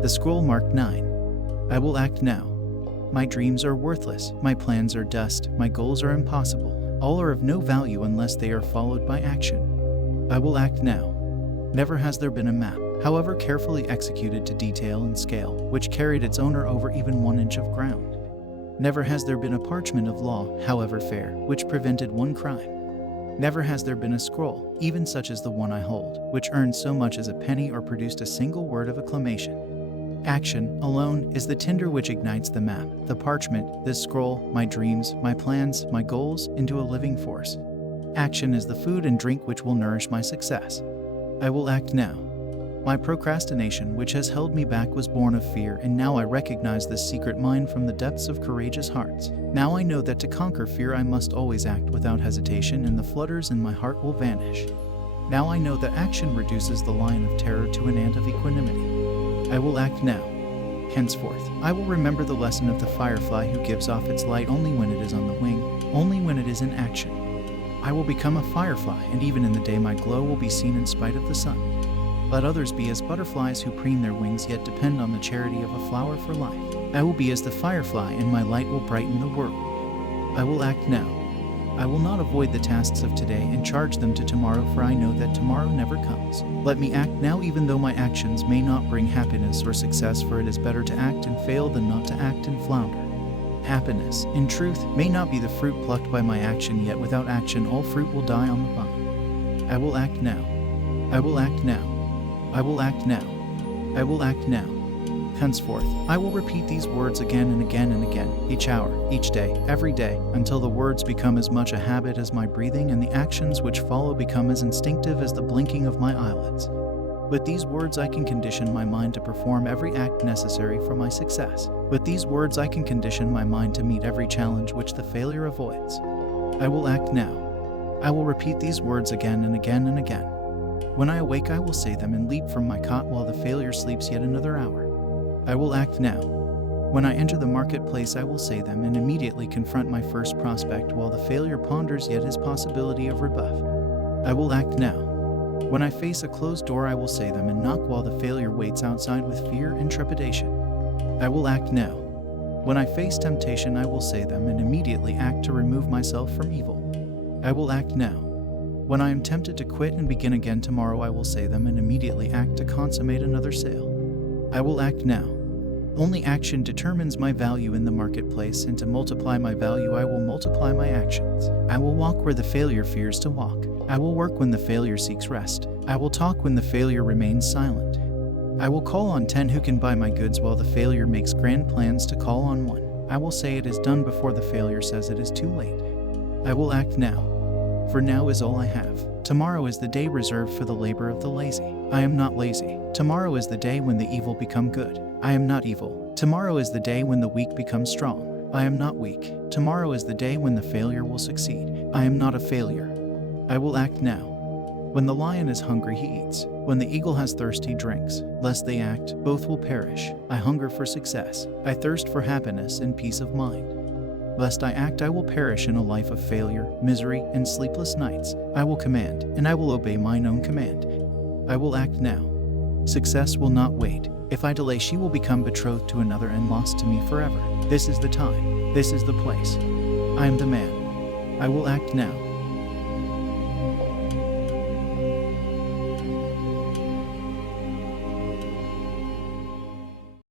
The scroll marked 9. I will act now. My dreams are worthless, my plans are dust, my goals are impossible. All are of no value unless they are followed by action. I will act now. Never has there been a map, however carefully executed to detail and scale, which carried its owner over even 1 inch of ground. Never has there been a parchment of law, however fair, which prevented one crime. Never has there been a scroll, even such as the one I hold, which earned so much as a penny or produced a single word of acclamation. Action, alone, is the tinder which ignites the map, the parchment, this scroll, my dreams, my plans, my goals, into a living force. Action is the food and drink which will nourish my success. I will act now. My procrastination, which has held me back, was born of fear, and now I recognize this secret mind from the depths of courageous hearts. Now I know that to conquer fear I must always act without hesitation, and the flutters in my heart will vanish. Now I know that action reduces the lion of terror to an ant of equanimity. I will act now. Henceforth, I will remember the lesson of the firefly who gives off its light only when it is on the wing, only when it is in action. I will become a firefly, and even in the day my glow will be seen in spite of the sun. Let others be as butterflies who preen their wings yet depend on the charity of a flower for life. I will be as the firefly, and my light will brighten the world. I will act now. I will not avoid the tasks of today and charge them to tomorrow, for I know that tomorrow never comes. Let me act now, even though my actions may not bring happiness or success, for it is better to act and fail than not to act and flounder. Happiness, in truth, may not be the fruit plucked by my action, yet without action all fruit will die on the vine. I will act now. I will act now. I will act now. I will act now. Henceforth, I will repeat these words again and again and again, each hour, each day, every day, until the words become as much a habit as my breathing, and the actions which follow become as instinctive as the blinking of my eyelids. With these words I can condition my mind to perform every act necessary for my success. With these words I can condition my mind to meet every challenge which the failure avoids. I will act now. I will repeat these words again and again and again. When I awake I will say them and leap from my cot while the failure sleeps yet another hour. I will act now. When I enter the marketplace I will say them and immediately confront my first prospect while the failure ponders yet his possibility of rebuff. I will act now. When I face a closed door I will say them and knock while the failure waits outside with fear and trepidation. I will act now. When I face temptation I will say them and immediately act to remove myself from evil. I will act now. When I am tempted to quit and begin again tomorrow I will say them and immediately act to consummate another sale. I will act now. Only action determines my value in the marketplace, and to multiply my value I will multiply my actions. I will walk where the failure fears to walk. I will work when the failure seeks rest. I will talk when the failure remains silent. I will call on 10 who can buy my goods while the failure makes grand plans to call on 1. I will say it is done before the failure says it is too late. I will act now. For now is all I have. Tomorrow is the day reserved for the labor of the lazy. I am not lazy. Tomorrow is the day when the evil become good. I am not evil. Tomorrow is the day when the weak become strong. I am not weak. Tomorrow is the day when the failure will succeed. I am not a failure. I will act now. When the lion is hungry he eats. When the eagle has thirst he drinks. Lest they act, both will perish. I hunger for success. I thirst for happiness and peace of mind. Lest I act I will perish in a life of failure, misery, and sleepless nights. I will command, and I will obey mine own command. I will act now. Success will not wait. If I delay she will become betrothed to another and lost to me forever. This is the time. This is the place. I am the man. I will act now.